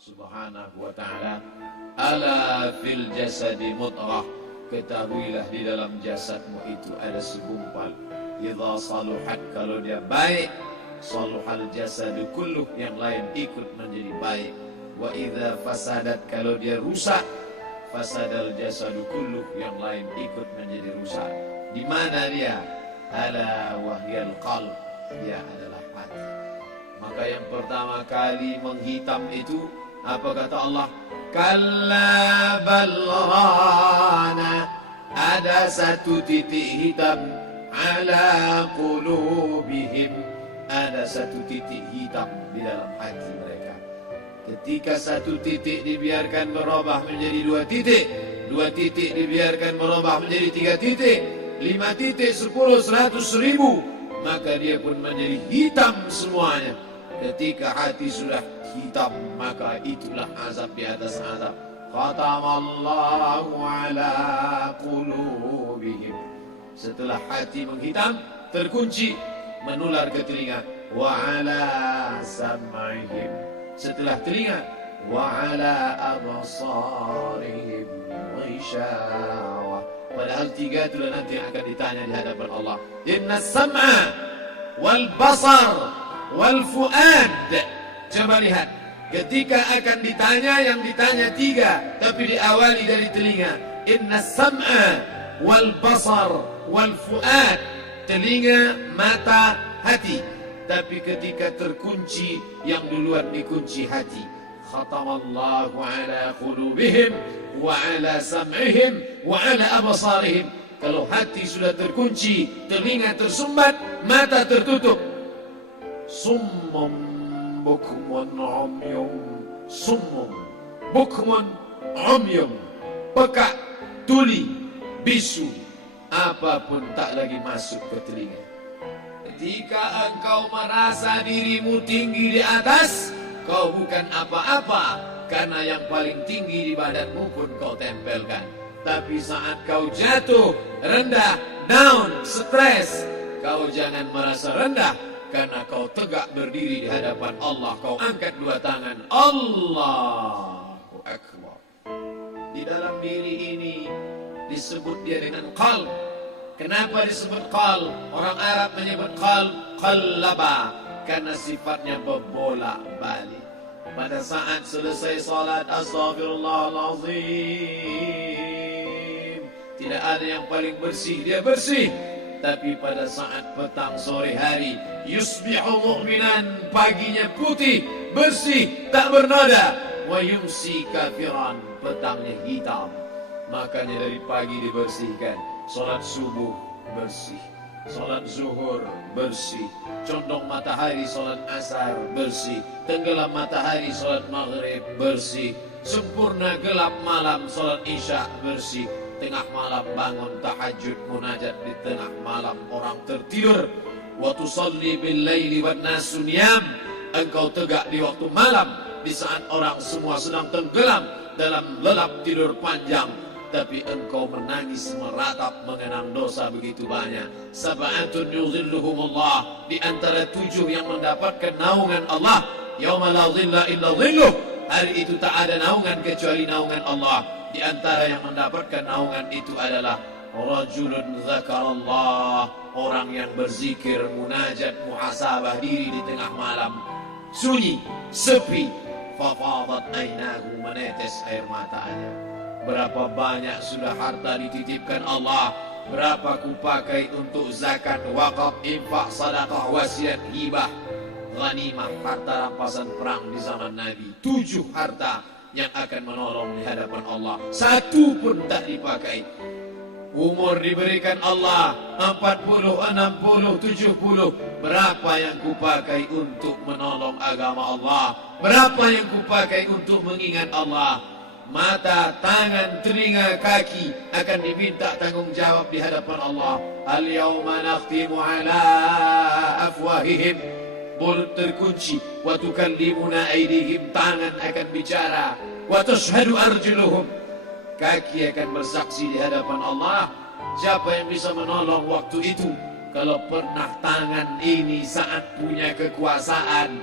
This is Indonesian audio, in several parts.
Subhanahu wa ta'ala. Ala fil jasadi mudghah, ketahuilah di dalam jasadmu itu ada segumpal. Idza saluhat, kalau dia baik, saluhal jasadu kulluh, yang lain ikut menjadi baik. Wa idza fasadat, kalau dia rusak, fasadal jasadu kulluh, yang lain ikut menjadi rusak. Di mana dia? Ala wahyal qalb, dia adalah hati. Maka yang pertama kali menghitam itu apa kata Allah? Kalla bal rana, ada satu titik hitam. Ala qulubihim, ada satu titik hitam di dalam hati mereka. Ketika satu titik dibiarkan berubah menjadi dua titik dibiarkan berubah menjadi 3 titik, 5 titik, 10, 100, 1000, maka dia pun menjadi hitam semuanya. Ketika hati sudah hitam, maka itulah azab di atas azab. Khatamallahu ala qulubihim. Setelah hati menghitam, terkunci, menular ke telinga. Wa ala sam'ihim. Setelah telinga, wa ala absarihim ghishawah. Padahal 3 itulah nanti yang akan ditanya di hadapan Allah. Inna sam'a wal basar wal fuad. Coba lihat, ketika akan ditanya, yang ditanya 3, tapi diawali dari telinga. Inna sam'a wal basar wal fuad, telinga, mata, hati. Tapi ketika terkunci, yang duluan dikunci hati. Khatamallahu ala qulubihim wa ala sam'ihim wa ala absarihim. Kalau hati sudah terkunci, telinga tersumbat, mata tertutup. Summum bukmun umyum. Summum bukmun umyum, peka, tuli, bisu, apapun tak lagi masuk ke telinga. Ketika engkau merasa dirimu tinggi di atas, kau bukan apa-apa, karena yang paling tinggi di badanmu pun kau tempelkan. Tapi saat kau jatuh, rendah, down, stres, kau jangan merasa rendah, karena kau tegak berdiri di hadapan Allah. Kau angkat 2 tangan, Allahu Akbar. Di dalam diri ini disebut dia dengan qalb. Kenapa disebut qalb? Orang Arab menyebut qalb qallaba, karena sifatnya berbolak-balik. Pada saat selesai salat, astagfirullahalazim, tidak ada yang paling bersih, dia bersih. Tapi pada saat petang sore hari, yusbihu mu'minan, paginya putih, bersih, tak bernoda. Wa yumsi kafiran, petangnya hitam. Makanya dari pagi dibersihkan. Salat subuh bersih, salat zuhur bersih, condong matahari salat asar bersih, tenggelam matahari salat maghrib bersih, sempurna gelap malam salat isya bersih, tengah malam bangun tahajud munajat, di tengah malam orang tertidur. Wa tusalli bil laili wan nasu niyam, engkau tegak di waktu malam, di saat orang semua sedang tenggelam dalam lelap tidur panjang. Tapi engkau menangis meratap mengenang dosa begitu banyak. Sab'atun yuzilluhumullah, di antara 7 yang mendapatkan naungan Allah. Yauma la zilla illa zilluh, hari itu tak ada naungan kecuali naungan Allah. Di antara yang mendapatkan naungan itu adalah rajulun zakarallah, orang yang berzikir, munajat, muhasabah diri di tengah malam, sunyi, sepi. Fafadat ainahu, menetes air matanya. Berapa banyak sudah harta dititipkan Allah, berapa kupakai untuk zakat, wakaf, infak, sedekah, wasiat, hibah, ghanimah, harta rampasan perang di zaman Nabi. 7 harta yang akan menolong di hadapan Allah, 1 pun tak dipakai. Umur diberikan Allah 40, 60, 70. Berapa yang kupakai untuk menolong agama Allah? Berapa yang kupakai untuk mengingat Allah? Mata, tangan, telinga, kaki akan diminta tanggung jawab di hadapan Allah. Al-yawma nakhtimu ala afwahihim, mulut terkunci. Wa tukallimuna aydihim, tangan akan bicara. Wa tashhadu arjuluhum, kaki akan bersaksi di hadapan Allah. Siapa yang bisa menolong waktu itu? Kalau pernah tangan ini saat punya kekuasaan,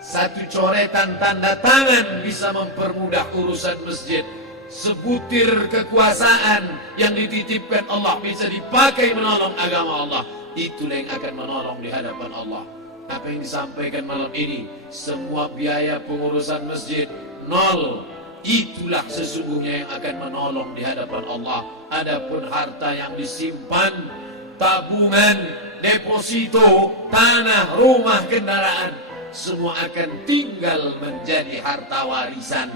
Satu coretan tanda tangan bisa mempermudah urusan masjid. Sebutir kekuasaan yang dititipkan Allah bisa dipakai menolong agama Allah. Itulah yang akan menolong di hadapan Allah. Apa yang disampaikan malam ini, semua biaya pengurusan masjid nol. Itulah sesungguhnya yang akan menolong di hadapan Allah. Adapun harta yang disimpan, tabungan, deposito, tanah, rumah, kendaraan, semua akan tinggal menjadi harta warisan.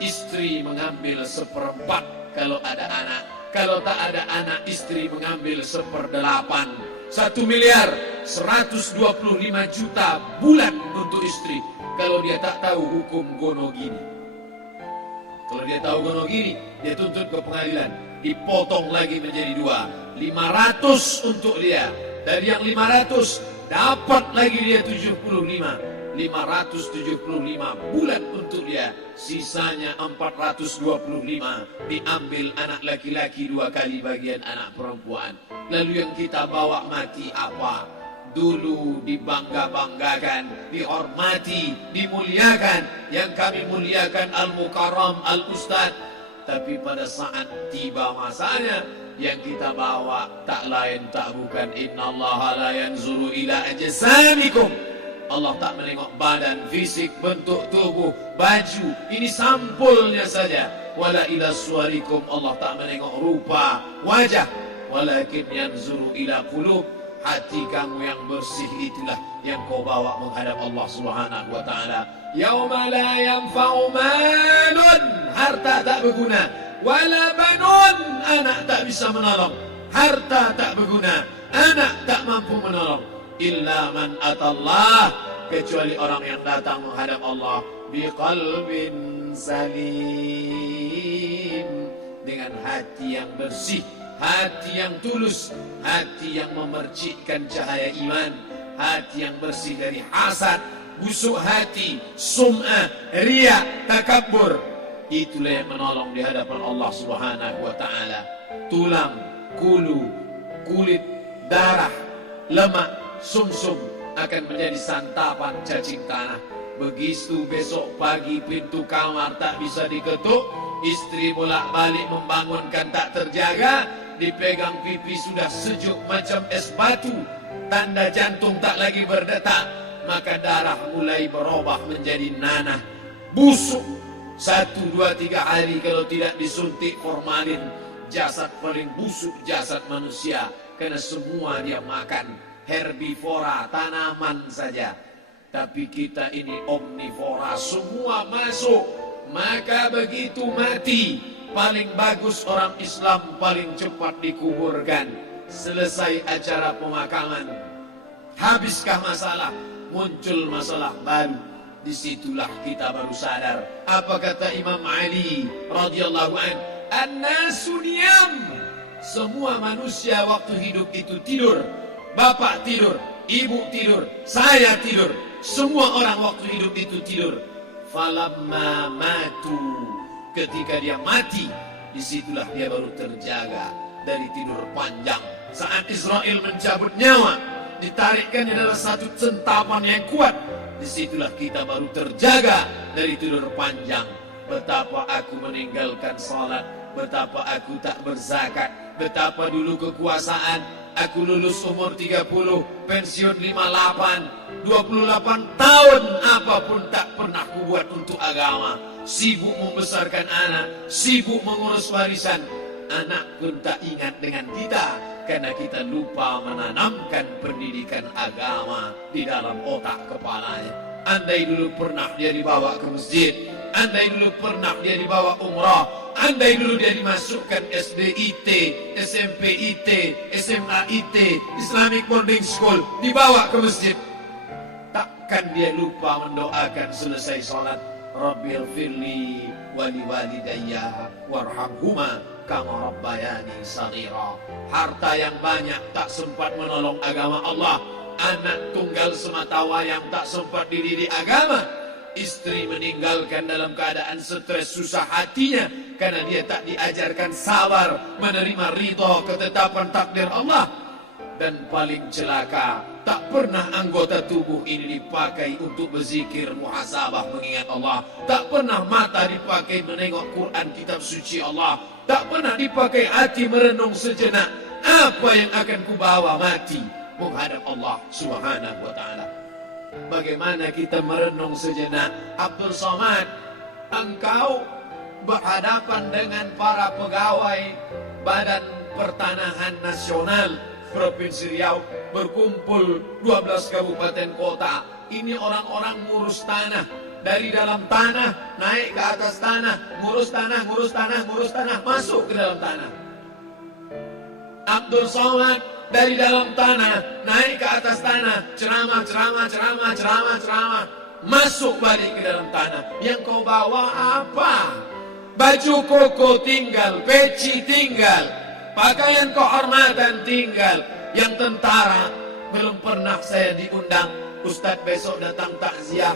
Istri mengambil 1/4 kalau ada anak. Kalau tak ada anak, istri mengambil 1/8. 1.125 juta bulan untuk istri. Kalau dia tak tahu hukum gonogini. Kalau dia tahu gonogini, dia tuntut ke pengadilan. Dipotong lagi menjadi 2. 500 untuk dia. Dari yang 500, dapat lagi dia 75. 575 bulan untuk dia. Sisanya 425 diambil anak laki-laki 2 kali bagian anak perempuan. Lalu yang kita bawa mati apa? Dulu dibangga-banggakan, dihormati, dimuliakan. Yang kami muliakan Al-Mukarram, Al-Ustadz. Tapi pada saat tiba masanya, yang kita bawa tak lain tak bukan innallaha la yanzuru ila ajsamikum. Allah tak menengok badan, fisik, bentuk tubuh, baju. Ini sampulnya saja. Wala ila suwarikum. Allah tak menengok rupa, wajah. Walakin yanzuru ila qulub. Hati kamu yang bersih itulah yang kau bawa menghadap Allah Subhanahu wa taala. Yauma la yanfa'u malun, harta tak berguna, wala banun, anak tak bisa menolong. Harta tak berguna, anak tak mampu menolong. Illa man atallah, kecuali orang yang datang menghadap Allah biqalbin salim, dengan hati yang bersih, hati yang tulus, hati yang memercikkan cahaya iman, hati yang bersih dari hasad, busuk hati, sum'ah, riya, takabbur. Itulah yang menolong di hadapan Allah Subhanahu wa taala. Tulang, kulu, kulit, darah, lemak, sumsum akan menjadi santapan cacing tanah. Begitu besok pagi pintu kamar tak bisa diketuk, istri bolak-balik membangunkan tak terjaga, dipegang pipi sudah sejuk macam es batu, tanda jantung tak lagi berdetak, maka darah mulai berubah menjadi nanah, busuk. 1, 2, 3 hari kalau tidak disuntik formalin, jasad paling busuk jasad manusia, karena semua dia makan herbivora, tanaman saja. Tapi kita ini omnivora, semua masuk. Maka begitu mati, paling bagus orang Islam paling cepat dikuburkan. Selesai acara pemakaman, habiskah masalah, muncul masalah baru. Disitulah kita baru sadar. Apa kata Imam Ali radhiyallahu anhu? An-nasu niyam. Semua manusia waktu hidup itu tidur. Bapak tidur, ibu tidur, saya tidur. Semua orang waktu hidup itu tidur. Falamma matu, ketika dia mati, disitulah dia baru terjaga dari tidur panjang. Saat Israel mencabut nyawa, ditarikkan di dalam satu centapan yang kuat, disitulah kita baru terjaga dari tidur panjang. Betapa aku meninggalkan salat, betapa aku tak berzakat, betapa dulu kekuasaan. Aku lulus umur 30, pensiun 58, 28 tahun, apapun tak pernah kubuat untuk agama. Sibuk membesarkan anak, sibuk mengurus warisan. Anak pun tak ingat dengan kita, karena kita lupa menanamkan pendidikan agama di dalam otak kepalanya. Andai dulu pernah dia dibawa ke masjid, andai dulu pernah dia dibawa umrah, andai dulu dia dimasukkan SD IT, SMP IT, SMA IT, Islamic Boarding School, dibawa ke masjid, takkan dia lupa mendoakan selesai sholat, Rabbil firli wali walidayya warhamhuma kama rabbayani saghira. Harta yang banyak tak sempat menolong agama Allah. Anak tunggal semata wayang tak sempat dididik agama. Istri meninggalkan dalam keadaan stres susah hatinya karena dia tak diajarkan sabar menerima ridha ketetapan takdir Allah. Dan paling celaka, Tak pernah anggota tubuh ini dipakai untuk berzikir, muhasabah, mengingat Allah. Tak pernah mata dipakai menengok Quran, kitab suci Allah. Tak pernah dipakai hati merenung sejenak, apa yang akan kubawa mati menghadap Allah Subhanahu wa ta'ala. Bagaimana kita merenung sejenak? Abdul Somad, engkau berhadapan dengan para pegawai Badan Pertanahan Nasional Provinsi Riau, berkumpul 12 kabupaten kota. Ini orang-orang ngurus tanah, dari dalam tanah naik ke atas tanah, ngurus tanah, ngurus tanah, ngurus tanah, masuk ke dalam tanah. Abdul Somad dari dalam tanah naik ke atas tanah, ceramah, ceramah, ceramah, ceramah, ceramah, masuk balik ke dalam tanah. Yang kau bawa apa? Baju koko tinggal, peci tinggal, pakaian kehormatan tinggal. Yang tentara, belum pernah saya diundang. Ustadz besok datang takziah,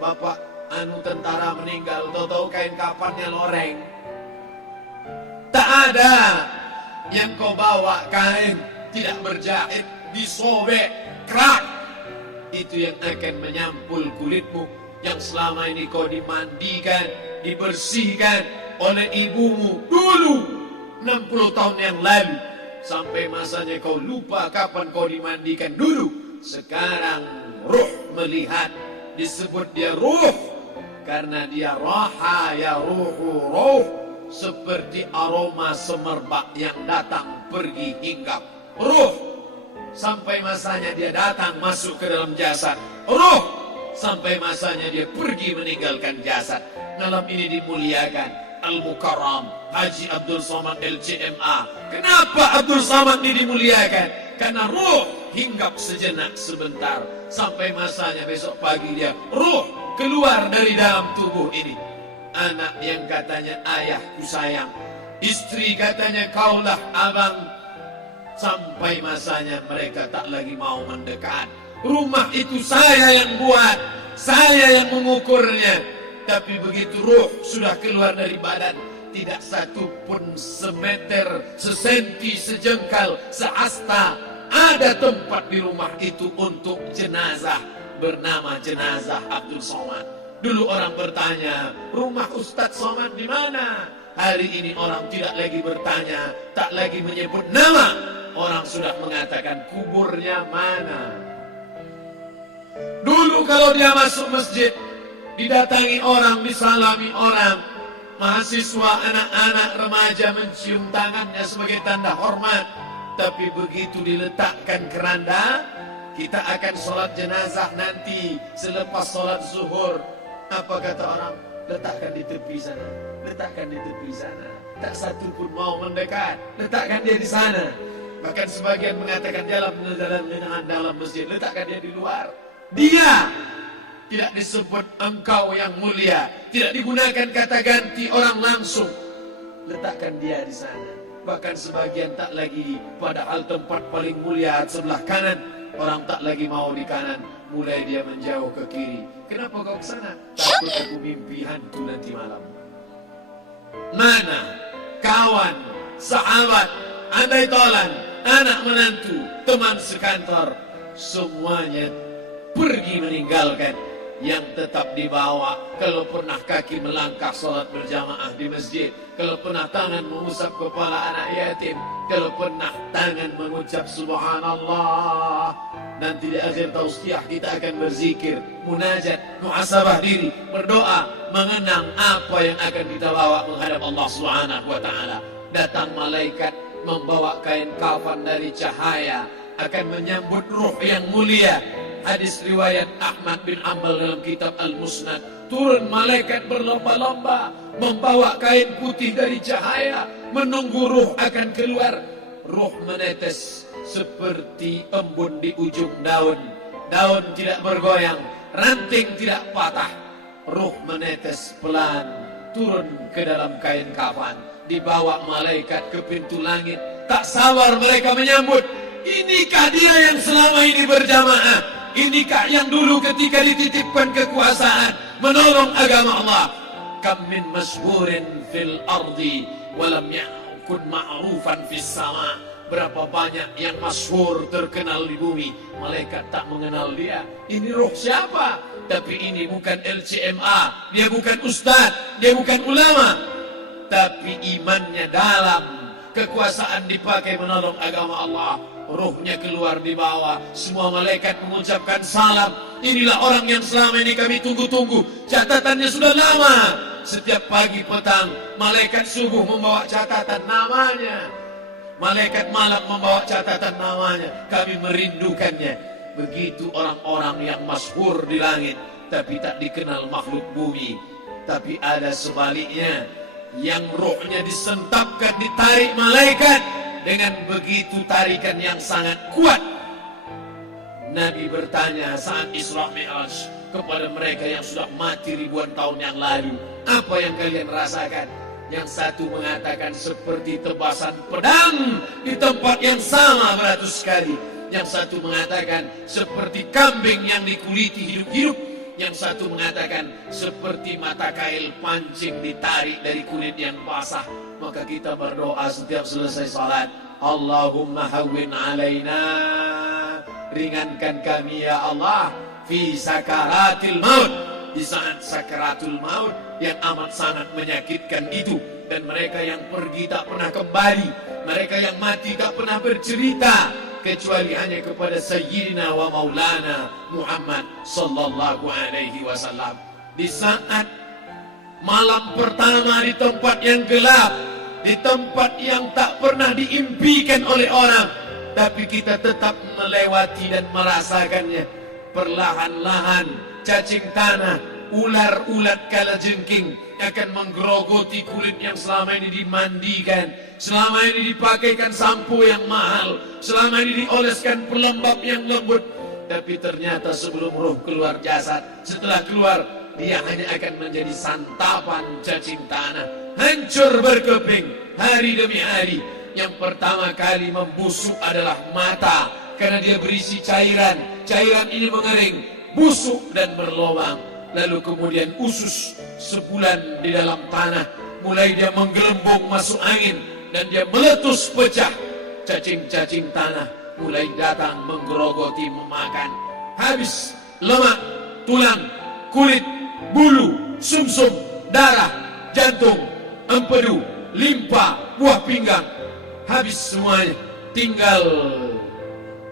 bapak tentara meninggal, tahu-tahu kain kafannya loreng. Tak ada. Yang kau bawa kain tidak berjahit, disobek, kerak. Itu yang akan menyampul kulitmu, yang selama ini kau dimandikan, dibersihkan oleh ibumu dulu 60 tahun yang lalu. Sampai masanya kau lupa kapan kau dimandikan dulu. Sekarang ruh melihat, disebut dia ruh karena dia raha ya ruhu ruh, seperti aroma semerbak yang datang pergi hinggap. Ruh sampai masanya dia datang masuk ke dalam jasad. Ruh sampai masanya dia pergi meninggalkan jasad. Malam ini dimuliakan Al-Mukarram Haji Abdul Somad LCMA. Kenapa Abdul Somad ini dimuliakan? Karena ruh hinggap sejenak sebentar, sampai masanya besok pagi dia ruh keluar dari dalam tubuh ini. Anak yang katanya ayahku sayang, istri katanya kaulah abang, sampai masanya mereka tak lagi mau mendekat. Rumah itu saya yang buat, saya yang mengukurnya. Tapi begitu ruh sudah keluar dari badan, tidak satu pun semeter, sesenti, sejengkal, seasta ada tempat di rumah itu untuk jenazah bernama jenazah Abdul Somad. Dulu orang bertanya, rumah Ustadz Somad di mana? Hari ini orang tidak lagi bertanya, tak lagi menyebut nama. Orang sudah mengatakan kuburnya mana. Dulu kalau dia masuk masjid, didatangi orang, disalami orang, mahasiswa, anak-anak, remaja mencium tangannya sebagai tanda hormat. Tapi begitu diletakkan keranda, kita akan sholat jenazah nanti selepas sholat zuhur. Apa kata orang? Letakkan di tepi sana, letakkan di tepi sana. Tak satu pun mau mendekat, letakkan dia di sana. Bahkan sebagian mengatakan dalam masjid, letakkan dia di luar. Dia tidak disebut engkau yang mulia, tidak digunakan kata ganti orang langsung. Letakkan dia di sana. Bahkan sebagian tak lagi, padahal tempat paling mulia sebelah kanan, orang tak lagi mau di kanan, mulai dia menjauh ke kiri. Kenapa kau ke sana? Takut aku mimpi hantu nanti malam. Mana kawan, sahabat, andai tolan, anak menantu, teman sekantor, semuanya pergi meninggalkan. Yang tetap dibawa, kalau pernah kaki melangkah sholat berjamaah di masjid, kalau pernah tangan mengusap kepala anak yatim, kalau pernah tangan mengucap subhanallah. Nanti di akhir tausiah kita akan berzikir, munajat, muhasabah diri, berdoa, mengenang apa yang akan kita bawa menghadap Allah Subhanahu wa ta'ala. Datang malaikat membawa kain kafan dari cahaya, akan menyambut ruh yang mulia. Hadis riwayat Ahmad bin Ambal dalam kitab Al-Musnad. Turun malaikat berlomba-lomba membawa kain putih dari cahaya, menunggu ruh akan keluar. Ruh menetes seperti embun di ujung daun. Daun tidak bergoyang, ranting tidak patah. Ruh menetes pelan turun ke dalam kain kafan, dibawa malaikat ke pintu langit. Tak sabar mereka menyambut. Inikah dia yang selama ini berjamaah? Inikah yang dulu ketika dititipkan kekuasaan menolong agama Allah? Kam min masyhurin fil ardi walam yakun ma'rufan fis sama. Berapa banyak yang masyhur terkenal di bumi, malaikat tak mengenal dia. Ini roh siapa? Tapi ini bukan LCMA, dia bukan ustadz, dia bukan ulama, tapi imannya dalam. Kekuasaan dipakai menolong agama Allah, ruhnya keluar di bawah. Semua malaikat mengucapkan salam. Inilah orang yang selama ini kami tunggu-tunggu. Catatannya sudah lama. Setiap pagi petang malaikat subuh membawa catatan namanya, malaikat malam membawa catatan namanya. Kami merindukannya. Begitu orang-orang yang masyhur di langit tapi tak dikenal makhluk bumi. Tapi ada sebaliknya, yang rohnya disentapkan, ditarik malaikat dengan begitu tarikan yang sangat kuat. Nabi bertanya saat Isra Mi'raj kepada mereka yang sudah mati ribuan tahun yang lalu, apa yang kalian rasakan? Yang satu mengatakan seperti tebasan pedang di tempat yang sama beratus kali. Yang satu mengatakan seperti kambing yang dikuliti hidup-hidup. Yang satu mengatakan seperti mata kail pancing ditarik dari kulit yang basah. Maka kita berdoa setiap selesai salat, Allahumma hawwin alaina, ringankan kami ya Allah, fi sakaratil maut, di saat sakaratul maut yang amat sangat menyakitkan itu. Dan mereka yang pergi tak pernah kembali, mereka yang mati tak pernah bercerita, kecuali hanya kepada Sayyidina wa Maulana Muhammad sallallahu alaihi wasallam. Di saat malam pertama di tempat yang gelap, di tempat yang tak pernah diimpikan oleh orang, tapi kita tetap melewati dan merasakannya. Perlahan-lahan cacing tanah, ular-ulat kalajengking akan menggerogoti kulit yang selama ini dimandikan, selama ini dipakaikan sampo yang mahal, selama ini dioleskan pelembab yang lembut. Tapi ternyata sebelum roh keluar jasad, setelah keluar dia hanya akan menjadi santapan cacing tanah, hancur berkeping hari demi hari. Yang pertama kali membusuk adalah mata, karena dia berisi cairan. Cairan ini mengering, busuk dan berlubang. Lalu kemudian usus sebulan di dalam tanah, mulai dia menggelembung masuk angin dan dia meletus pecah. Cacing-cacing tanah mulai datang menggerogoti, memakan. Habis lemak, tulang, kulit, bulu, sumsum, darah, jantung, empedu, limpa, buah pinggang. Habis semuanya, tinggal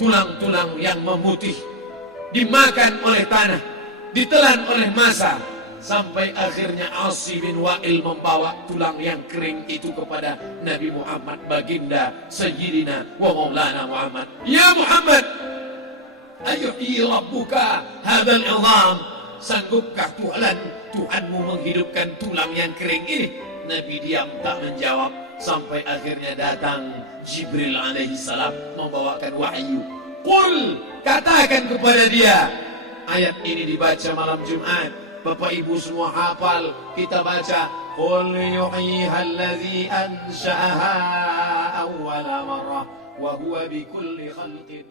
tulang-tulang yang memutih, dimakan oleh tanah, ditelan oleh massa, sampai akhirnya Asi bin Wa'il membawa tulang yang kering itu kepada Nabi Muhammad, baginda Sayyidina wa Maulana Muhammad. Ya Muhammad, ayuhi rabbuka hadzal 'idham, sanggupkah Tuhanmu menghidupkan tulang yang kering ini? Nabi diam tak menjawab, sampai akhirnya datang Jibril alaihi salam membawakan wahyu. Qul, katakan kepada dia. Ayat ini dibaca malam Jumat. Bapak Ibu semua hafal, kita baca Qul yuhyiha alladhi ansha'aha awwala marrah wa huwa bikulli khalqin